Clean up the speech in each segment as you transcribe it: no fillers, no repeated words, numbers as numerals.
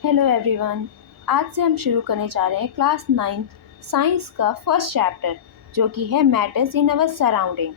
Hello everyone. आज से हम शुरू करने जा रहे हैं क्लास 9th साइंस का फर्स्ट चैप्टर, जो कि है मैटर्स इन अवर सराउंडिंग।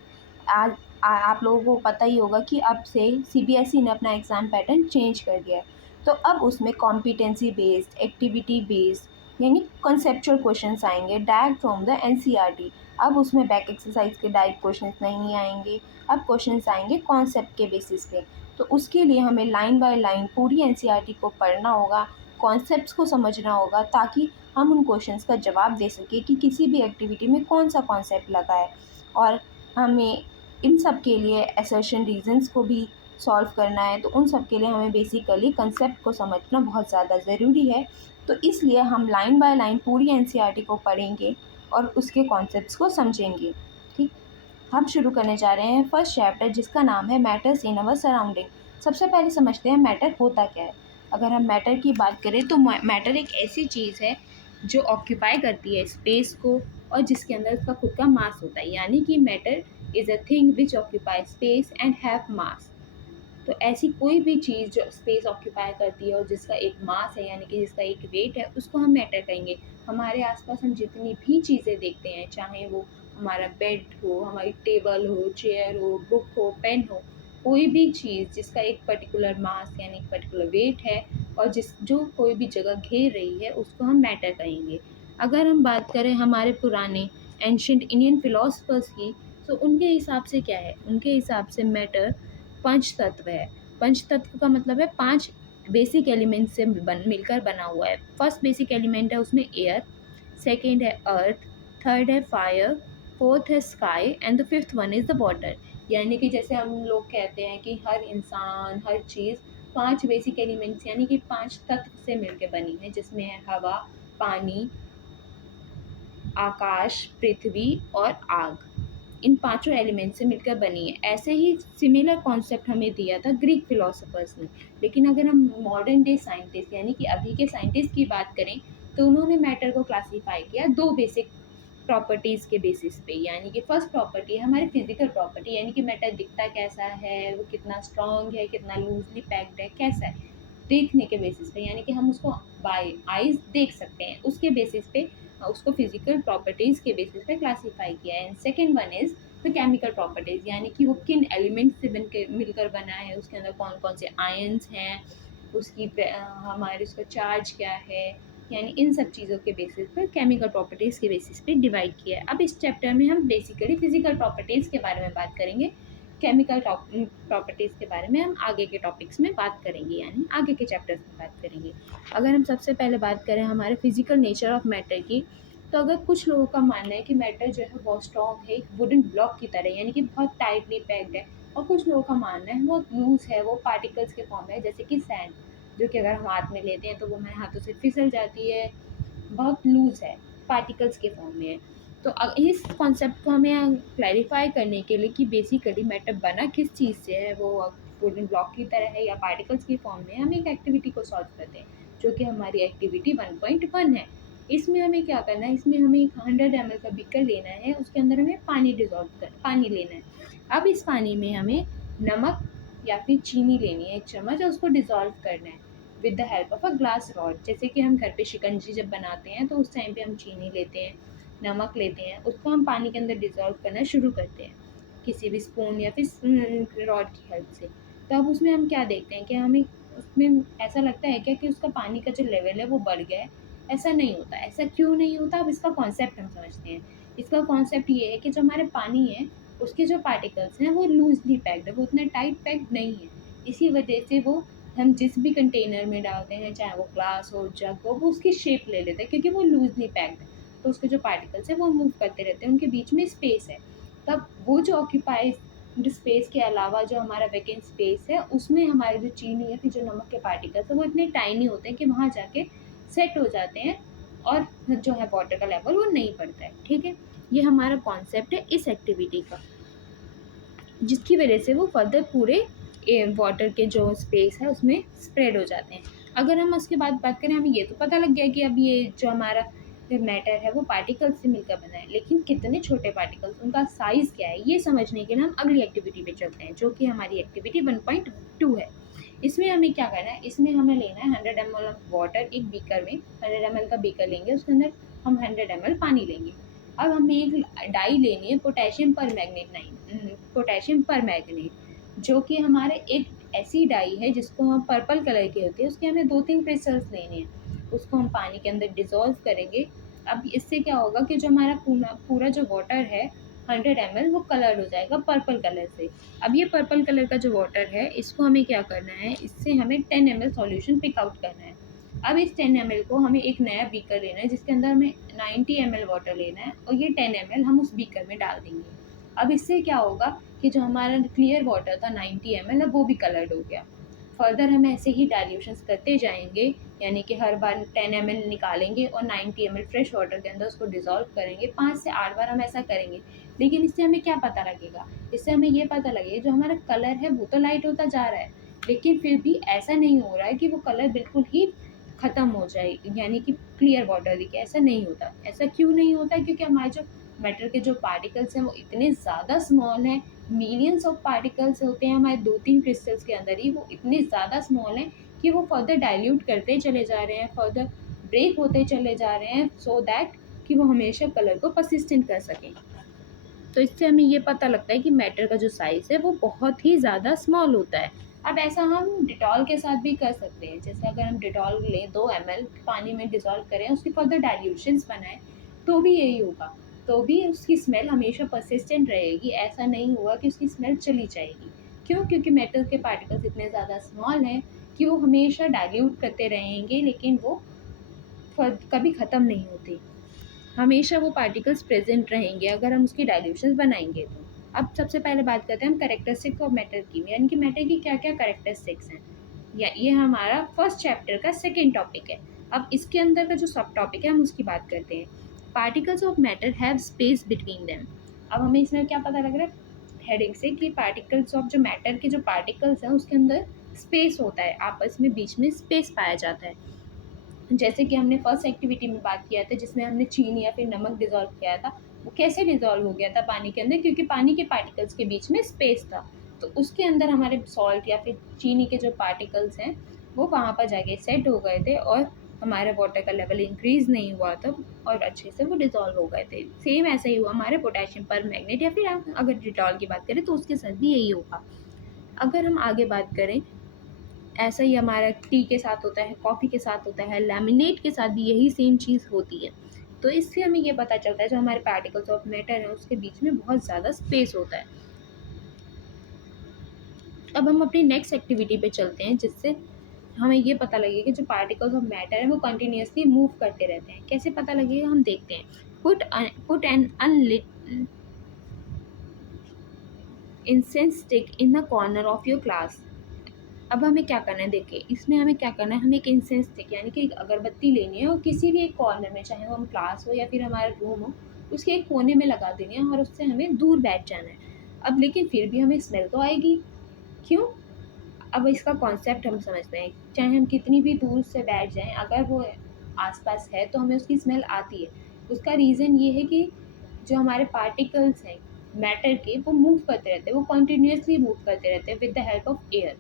आज आप लोगों को पता ही होगा कि अब से सीबीएसई ने अपना एग्ज़ाम पैटर्न चेंज कर दिया है। तो अब उसमें कॉम्पिटेंसी बेस्ड, एक्टिविटी बेस्ड यानी कॉन्सेप्चुअल क्वेश्चंस आएंगे डायरेक्ट फ्रॉम द एनसीईआरटी। अब उसमें बैक एक्सरसाइज के डायरेक्ट क्वेश्चंस नहीं आएंगे, अब क्वेश्चंस आएंगे कॉन्सेप्ट के बेसिस पे। तो उसके लिए हमें लाइन बाय लाइन पूरी एनसीईआरटी को पढ़ना होगा, कॉन्सेप्ट्स को समझना होगा, ताकि हम उन क्वेश्चंस का जवाब दे सकें कि किसी भी एक्टिविटी में कौन सा कॉन्सेप्ट लगा है। और हमें इन सब के लिए असर्शन रीजंस को भी सॉल्व करना है, तो उन सब के लिए हमें बेसिकली कंसेप्ट को समझना बहुत ज़्यादा ज़रूरी है। तो इसलिए हम लाइन बाय लाइन पूरी एनसीईआरटी को पढ़ेंगे और उसके कॉन्सेप्ट्स को समझेंगे। ठीक, हम शुरू करने जा रहे हैं फर्स्ट चैप्टर, जिसका नाम है मैटर्स इन अवर सराउंडिंग। सबसे पहले समझते हैं मैटर होता क्या है। अगर हम मैटर की बात करें तो मैटर एक ऐसी चीज़ है जो ऑक्यूपाई करती है स्पेस को और जिसके अंदर उसका खुद का मास होता है, यानी कि matter is a thing which occupy space and have मास। तो ऐसी कोई भी चीज़ जो स्पेस ऑक्यूपाई करती है और जिसका एक मास है, यानी कि जिसका एक वेट है, उसको हम मैटर कहेंगे। हमारे आसपास हम जितनी भी चीज़ें देखते हैं, चाहे वो हमारा बेड हो, हमारी टेबल हो, चेयर हो, बुक हो, पेन हो, कोई भी चीज़ जिसका एक पर्टिकुलर मास यानी एक पर्टिकुलर वेट है और जो कोई भी जगह घेर रही है, उसको हम मैटर कहेंगे। अगर हम बात करें हमारे पुराने एंशंट इंडियन फिलोसफर्स की, तो उनके हिसाब से क्या है, उनके हिसाब से मैटर पंच तत्व है। पंच तत्व का मतलब है 5 बेसिक एलिमेंट से मिलकर बना हुआ है। फर्स्ट बेसिक एलिमेंट है उसमें एयर, सेकंड है अर्थ, थर्ड है फायर, फोर्थ है sky and the fifth one is the water. यानी कि जैसे हम लोग कहते हैं कि हर इंसान, हर चीज़ 5 बेसिक एलिमेंट्स यानी कि 5 तत्व से मिलकर बनी है, जिसमें है हवा, पानी, आकाश, पृथ्वी और आग। इन पांचों एलिमेंट से मिलकर बनी है। ऐसे ही सिमिलर कॉन्सेप्ट हमें दिया था ग्रीक फिलोसोफर्स ने। लेकिन अगर हम मॉडर्न डे साइंटिस्ट यानी कि अभी के साइंटिस्ट की बात करें, तो उन्होंने मैटर को क्लासीफाई किया 2 बेसिक प्रॉपर्टीज़ के बेसिस पे। यानी कि फर्स्ट प्रॉपर्टी है हमारी फिजिकल प्रॉपर्टी, यानी कि मैटर दिखता कैसा है, वो कितना स्ट्रॉन्ग है, कितना लूजली पैक्ड है, कैसा है, देखने के बेसिस पे, यानी कि हम उसको बाय आइज देख सकते हैं, उसके बेसिस पे उसको फिजिकल प्रॉपर्टीज़ के बेसिस पे क्लासीफाई किया है। And second one is the chemical properties, यानी कि वो किन एलिमेंट्स से मिलकर बना है, उसके अंदर कौन कौन से आयन्स हैं, उसकी हमारे उसका चार्ज क्या है, यानी इन सब चीज़ों के बेसिस पर केमिकल प्रॉपर्टीज़ के बेसिस पे डिवाइड किया है। अब इस चैप्टर में हम बेसिकली फिजिकल प्रॉपर्टीज़ के बारे में बात करेंगे, केमिकल प्रॉपर्टीज़ के बारे में हम आगे के टॉपिक्स में बात करेंगे, यानी आगे के चैप्टर्स में बात करेंगे। अगर हम सबसे पहले बात करें हमारे फिजिकल नेचर ऑफ मैटर की, तो अगर कुछ लोगों का मानना है कि मैटर जो है बहुत स्ट्रॉन्ग है, एक वुडन ब्लॉक की तरह, यानी कि बहुत टाइटली पैक्ड है, और कुछ लोगों का मानना है वो लूज है, वो पार्टिकल्स के फॉर्म है, जैसे कि सैंड, जो कि अगर हम हाथ में लेते हैं तो वो हमारे हाथों से फिसल जाती है, बहुत लूज है, पार्टिकल्स के फॉर्म में है। तो इस कॉन्सेप्ट को हमें क्लैरिफाई करने के लिए कि बेसिकली मैटर बना किस चीज़ से है, वो वुडन ब्लॉक की तरह है या पार्टिकल्स की फॉर्म में, हम एक एक्टिविटी को सॉल्व करते हैं, जो कि हमारी एक्टिविटी 1.1 है। इसमें हमें क्या करना है, इसमें हमें 100 ml का बीकर लेना है, उसके अंदर हमें पानी लेना है। अब इस पानी में हमें नमक या फिर चीनी लेनी है 1 चम्मच, और उसको डिज़ोल्व करना है with the help of a glass rod. जैसे कि हम घर पे शिकंजी जब बनाते हैं तो उस टाइम पे हम चीनी लेते हैं, नमक लेते हैं, उसको हम पानी के अंदर डिज़ोल्व करना शुरू करते हैं किसी भी स्पून या फिर रॉड की हेल्प से। तो अब उसमें हम क्या देखते हैं कि हमें उसमें ऐसा लगता है क्या कि उसका पानी का जो लेवल है वो बढ़ गया है। ऐसा नहीं होता। ऐसा क्यों नहीं होता, अब इसका कॉन्सेप्ट हम समझते हैं। इसका कॉन्सेप्ट ये है कि जो हमारे पानी है उसके जो पार्टिकल्स हैं वो लूजली पैक्ड है, वो उतना टाइट पैक्ड नहीं है। इसी वजह से वो हम जिस भी कंटेनर में डालते हैं, चाहे वो ग्लास हो, जग हो, वो उसकी शेप ले लेते हैं क्योंकि वो लूजली पैक्ड है। तो उसके जो पार्टिकल्स हैं वो मूव करते रहते हैं, उनके बीच में स्पेस है। तब वो जो ऑक्यूपाइज स्पेस के अलावा जो हमारा वैकेंट स्पेस है, उसमें हमारे जो चीनी या फिर जो नमक के पार्टिकल्स हैं वो इतने टाइनी होते हैं कि वहाँ जाके सेट हो जाते हैं, और जो है वाटर का लेवल वो नहीं बढ़ता है। ठीक है, ये हमारा कॉन्सेप्ट है इस एक्टिविटी का, जिसकी वजह से वो फर्दर पूरे वाटर के जो स्पेस है उसमें स्प्रेड हो जाते हैं। अगर हम उसके बाद बात करें, हमें ये तो पता लग गया कि अब ये जो हमारा मैटर है वो पार्टिकल्स से मिलकर बना है, लेकिन कितने छोटे पार्टिकल्स, उनका साइज़ क्या है, ये समझने के लिए हम अगली एक्टिविटी पे चलते हैं, जो कि हमारी एक्टिविटी 1.2 है। इसमें हमें क्या करना है, इसमें हमें लेना है 100 ml ऑफ वाटर, एक बीकर में 100 ml का बीकर लेंगे, उसके अंदर हम 100 ml पानी लेंगे। अब हमें एक डाई लेनी है पोटेशियम पर मैग्नेट, पोटेशियम पर मैग्नेट, जो कि हमारे एक ऐसी डाई है जिसको हम पर्पल कलर की होती है, उसके हमें 2-3 क्रिस्टल्स लेने हैं, उसको हम पानी के अंदर डिज़ोल्व करेंगे। अब इससे क्या होगा कि जो हमारा पूरा पूरा जो वाटर है 100 ml वो कलर हो जाएगा पर्पल कलर से। अब ये पर्पल कलर का जो वाटर है इसको हमें क्या करना है, इससे हमें 10 ml सॉल्यूशन पिक आउट करना है। अब इस 10 ml को हमें एक नया बीकर लेना है जिसके अंदर हमें 90 ml वाटर लेना है और ये 10 ml हम उस बीकर में डाल देंगे। अब इससे क्या होगा कि जो हमारा क्लियर वाटर था 90 ml अब वो भी कलर्ड हो गया। फर्दर हम ऐसे ही डाइल्यूशंस करते जाएंगे, यानी कि हर बार 10 ml निकालेंगे और 90 ml फ्रेश वाटर के अंदर उसको डिज़ोल्व करेंगे। 5 से 8 बार हम ऐसा करेंगे। लेकिन इससे हमें क्या पता लगेगा, इससे हमें ये पता लगेगा जो हमारा कलर है वो तो लाइट होता जा रहा है, लेकिन फिर भी ऐसा नहीं हो रहा है कि वो कलर बिल्कुल ही ख़त्म हो जाए, यानी कि क्लियर वाटर दिखे, ऐसा नहीं होता। ऐसा क्यों नहीं होता है? क्योंकि हमारे जो मैटर के जो पार्टिकल्स हैं वो इतने ज़्यादा स्मॉल हैं, मिलियंस ऑफ पार्टिकल्स होते हैं हमारे 2-3 क्रिस्टल्स के अंदर ही, वो इतने ज़्यादा स्मॉल हैं कि वो फर्दर डाइल्यूट करते चले जा रहे हैं, फर्दर ब्रेक होते चले जा रहे हैं, सो दैट कि वो हमेशा कलर को परसिस्टेंट कर सकें। तो इससे हमें ये पता लगता है कि मैटर का जो साइज़ है वो बहुत ही ज़्यादा स्मॉल होता है। अब ऐसा हम डिटॉल के साथ भी कर सकते हैं, जैसे अगर हम डिटॉल लें 2 ml पानी में डिज़ोल्व करें, उसकी फर्दर डाइल्यूशंस बनाएँ, तो भी यही होगा। तो भी उसकी स्मेल हमेशा परसिस्टेंट रहेगी, ऐसा नहीं होगा कि उसकी स्मेल चली जाएगी। क्यों? क्योंकि मेटल के पार्टिकल्स इतने ज़्यादा स्मॉल हैं कि वो हमेशा डाइल्यूट करते रहेंगे, लेकिन वो कभी ख़त्म नहीं होते। हमेशा वो पार्टिकल्स प्रेजेंट रहेंगे अगर हम उसकी डाइल्यूशंस बनाएंगे तो। अब सबसे पहले बात करते हैं हम कैरेक्टरिस्टिक्स ऑफ मैटर की, यानी कि मैटर की क्या क्या कैरेक्टरिस्टिक्स हैं। या ये हमारा फर्स्ट चैप्टर का सेकेंड टॉपिक है। अब इसके अंदर का जो सब टॉपिक है हम उसकी बात करते हैं। Particles of matter have space between them. अब हमें इसमें क्या पता लग रहा है हेडिंग से कि पार्टिकल्स ऑफ जो मैटर के जो पार्टिकल्स हैं उसके अंदर स्पेस होता है, आपस में बीच में स्पेस पाया जाता है। जैसे कि हमने फर्स्ट एक्टिविटी में बात किया था जिसमें हमने चीनी या फिर नमक डिज़ोल्व किया था, वो कैसे डिज़ोल्व हो गया था पानी के अंदर, क्योंकि पानी के पार्टिकल्स के बीच में स्पेस था। तो उसके अंदर हमारे सॉल्ट या फिर चीनी के जो पार्टिकल्स हैं वो वहाँ पर जाके सेट हो गए थे और हमारे वाटर का लेवल इंक्रीज़ नहीं हुआ था और अच्छे से वो डिज़ोल्व हो गए थे। सेम ऐसा ही हुआ हमारे पोटेशियम पर मैग्नेट या फिर हम अगर डिटॉल की बात करें तो उसके साथ भी यही होगा। अगर हम आगे बात करें, ऐसा ही हमारा टी के साथ होता है, कॉफ़ी के साथ होता है, लैमिनेट के साथ भी यही सेम चीज़ होती है। तो इससे हमें ये पता चलता है जो हमारे पार्टिकल्स ऑफ मैटर हैं उसके बीच में बहुत ज़्यादा स्पेस होता है। अब हम अपनी नेक्स्ट एक्टिविटी पे चलते हैं जिससे हमें ये पता लगेगा कि जो पार्टिकल्स ऑफ मैटर है वो कंटिन्यूअसली मूव करते रहते हैं। कैसे पता लगेगा हम देखते हैं। Put an unlit incense stick in the corner of your class. अब हमें क्या करना है, देखिए इसमें हमें क्या करना है, हमें एक इंसेंस स्टिक यानी कि एक अगरबत्ती लेनी है और किसी भी एक कॉर्नर में, चाहे वो हम क्लास हो या फिर हमारा रूम हो, उसके एक कोने में लगा देनी है और उससे हमें दूर बैठ जाना है। अब लेकिन फिर भी हमें स्मेल तो आएगी, क्यों? अब इसका कॉन्सेप्ट हम समझते हैं। चाहे हम कितनी भी दूर से बैठ जाएं, अगर वो आसपास है तो हमें उसकी स्मेल आती है। उसका रीज़न ये है कि जो हमारे पार्टिकल्स हैं मैटर के वो मूव करते रहते हैं, वो कंटिन्यूअसली मूव करते रहते हैं with the help of air.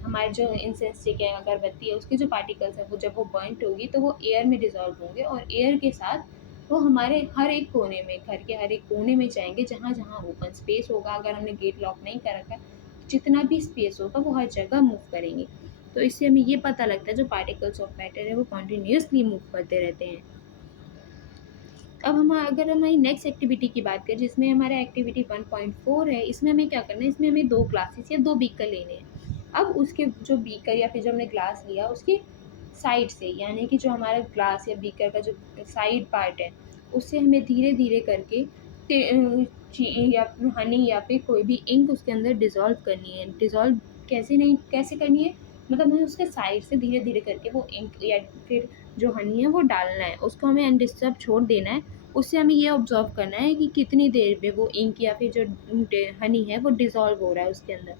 हमारे जो इंसेंस स्टिक है, अगरबत्ती है, उसके जो पार्टिकल्स हैं वो जब वो बर्न्ट होगी तो वो एयर में डिज़ोल्व होंगे और एयर के साथ वो हमारे हर एक कोने में, घर के हर एक कोने में जाएंगे, जहाँ जहाँ ओपन स्पेस होगा। अगर हमने गेट लॉक नहीं कर रखा है, जितना भी स्पेस होगा वो हर जगह मूव करेंगे। तो इससे हमें ये पता लगता है जो पार्टिकल्स ऑफ मैटर है वो कंटिन्यूअसली मूव करते रहते हैं। अब हम अगर हमारी नेक्स्ट एक्टिविटी की बात करें जिसमें हमारा एक्टिविटी 1.4 है, इसमें हमें क्या करना है, इसमें हमें 2 ग्लासेस या 2 बीकर लेने हैं। अब उसके जो बीकर या फिर जो हमने ग्लास लिया उसके साइड से, यानी कि जो हमारा ग्लास या बीकर का जो साइड पार्ट है उससे हमें धीरे धीरे करके या हनी या फिर कोई भी इंक उसके अंदर डिज़ोल्व करनी है। डिज़ोल्व कैसे करनी है, मतलब हमें उसके साइड से धीरे धीरे करके वो इंक या फिर जो हनी है वो डालना है, उसको हमें अनडिस्टर्ब छोड़ देना है। उससे हमें ये ऑब्ज़र्व करना है कि कितनी देर में वो इंक या फिर जो हनी है वो डिज़ोल्व हो रहा है उसके अंदर।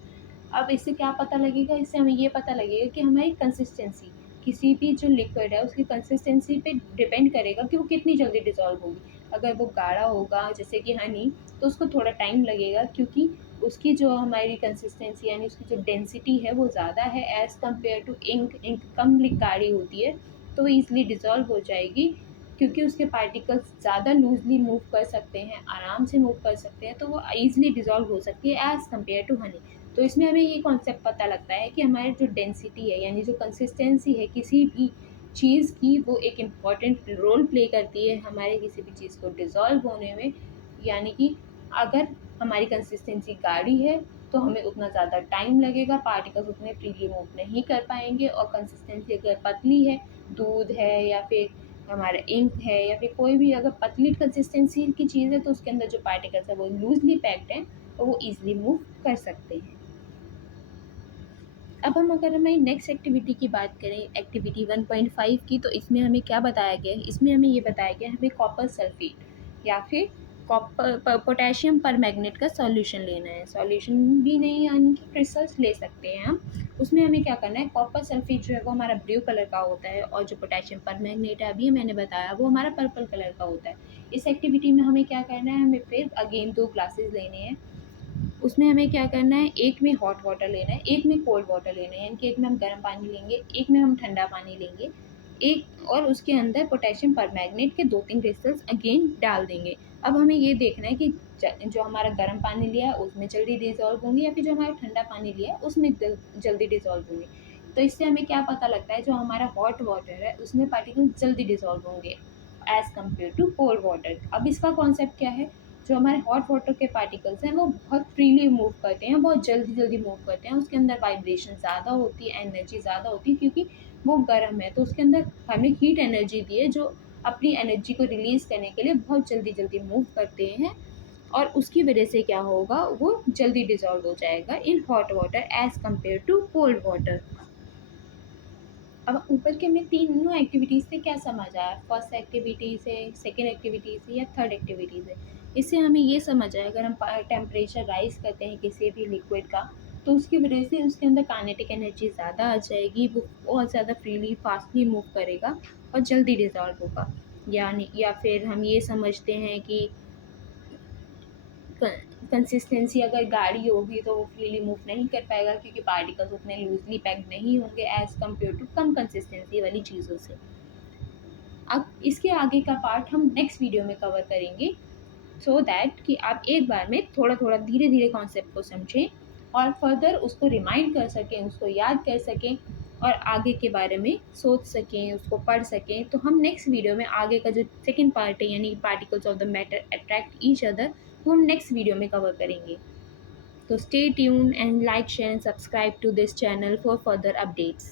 अब इससे क्या पता लगेगा, इससे हमें ये पता लगेगा कि हमारी कंसिस्टेंसी, किसी भी जो लिक्विड है उसकी कंसिस्टेंसी पे डिपेंड करेगा कि वो कितनी जल्दी डिज़ोल्व होगी। अगर वो गाढ़ा होगा जैसे कि हनी, तो उसको थोड़ा टाइम लगेगा क्योंकि उसकी जो हमारी कंसिस्टेंसी यानी उसकी जो डेंसिटी है वो ज़्यादा है as compare to ink. Ink कम गाढ़ी होती है तो वो ईज़िली डिज़ोल्व हो जाएगी, क्योंकि उसके पार्टिकल्स ज़्यादा लूज़ली मूव कर सकते हैं, आराम से मूव कर सकते हैं, तो वो ईज़िली डिज़ोल्व हो सकती है एज़ कम्पेयर टू हनी। तो इसमें हमें ये कॉन्सेप्ट पता लगता है कि हमारी जो डेंसिटी है यानी जो कंसिस्टेंसी है किसी भी चीज़ की, वो एक इम्पॉर्टेंट रोल प्ले करती है हमारे किसी भी चीज़ को डिज़ोल्व होने में। यानी कि अगर हमारी कंसिस्टेंसी गाढ़ी है तो हमें उतना ज़्यादा टाइम लगेगा, पार्टिकल्स उतने फ्रीली मूव नहीं कर पाएंगे। और कंसिस्टेंसी अगर पतली है, दूध है या फिर हमारा इंक है या फिर कोई भी अगर पतली कंसिस्टेंसी की चीज़ है तो उसके अंदर जो पार्टिकल्स है वो लूजली पैक्ड हैं और वो ईजिली मूव कर सकते हैं। अब हम अगर हमारी नेक्स्ट एक्टिविटी की बात करें, एक्टिविटी 1.5 की, तो इसमें हमें क्या बताया गया है? इसमें हमें ये बताया गया है हमें कॉपर सल्फेट या फिर कॉपर पोटेशियम परमैंगनेट का सॉल्यूशन लेना है। सॉल्यूशन भी नहीं यानी कि क्रिस्टल्स ले सकते हैं हम। उसमें हमें क्या करना है, कॉपर सल्फेट जो है वो हमारा ब्लू कलर का होता है और जो पोटेशियम परमैंगनेट है अभी मैंने बताया वो हमारा पर्पल कलर का होता है। इस एक्टिविटी में हमें क्या करना है, हमें फिर अगेन 2 ग्लासेस लेने हैं। उसमें हमें क्या करना है, एक में हॉट वाटर लेना है, एक में कोल्ड वाटर लेना है, यानी कि एक में हम गर्म पानी लेंगे, एक में हम ठंडा पानी लेंगे, एक और उसके अंदर पोटेशियम परमैंगनेट के 2-3 क्रिस्टल्स अगेन डाल देंगे। अब हमें ये देखना है कि जो हमारा गर्म पानी लिया है उसमें जल्दी डिज़ोल्व होंगे या फिर जो हमारा ठंडा पानी लिया है उसमें जल्दी डिज़ोल्व होंगे। तो इससे हमें क्या पता लगता है, जो हमारा हॉट वाटर है उसमें पार्टिकल जल्दी डिज़ोल्व होंगे as compare to cold water. अब इसका कॉन्सेप्ट क्या है, जो हमारे हॉट वाटर के पार्टिकल्स हैं वो बहुत फ्रीली मूव करते हैं, बहुत जल्दी जल्दी मूव करते हैं, उसके अंदर वाइब्रेशन ज़्यादा होती है, एनर्जी ज़्यादा होती है, क्योंकि वो गर्म है तो उसके अंदर हमें हीट एनर्जी दी है जो अपनी एनर्जी को रिलीज़ करने के लिए बहुत जल्दी जल्दी मूव करते हैं। और उसकी वजह से क्या होगा, वो जल्दी डिज़ोल्व हो जाएगा in hot water as compare to cold water. अब ऊपर के हमें तीनों एक्टिविटीज़ से क्या समझ आया, फर्स्ट एक्टिविटी से, सेकेंड एक्टिविटी से या थर्ड एक्टिविटी से? इससे हमें ये समझ आया, अगर हम टेम्परेचर राइज़ करते हैं किसी भी लिक्विड का तो उसकी वजह से उसके अंदर काइनेटिक एनर्जी ज़्यादा आ जाएगी, वो बहुत ज़्यादा फ्रीली फास्टली मूव करेगा और जल्दी डिज़ोल्व होगा। यानी या फिर हम ये समझते हैं कि कंसिस्टेंसी अगर गाढ़ी होगी तो वो फ्रीली मूव नहीं कर पाएगा, क्योंकि पार्टिकल्स उतने लूजली पैक्ड नहीं होंगे एज़ कम्पेयर टू कम कंसिस्टेंसी वाली चीज़ों से। अब इसके आगे का पार्ट हम नेक्स्ट वीडियो में कवर करेंगे, सो दैट कि आप एक बार में थोड़ा थोड़ा धीरे धीरे कॉन्सेप्ट को समझें और फर्दर उसको रिमाइंड कर सकें, उसको याद कर सकें और आगे के बारे में सोच सकें, उसको पढ़ सकें। तो हम नेक्स्ट वीडियो में आगे का जो सेकेंड पार्ट है यानी particles of the matter attract each other, वो हम नेक्स्ट वीडियो में कवर करेंगे। तो stay tuned and like, share and subscribe to this channel for further updates.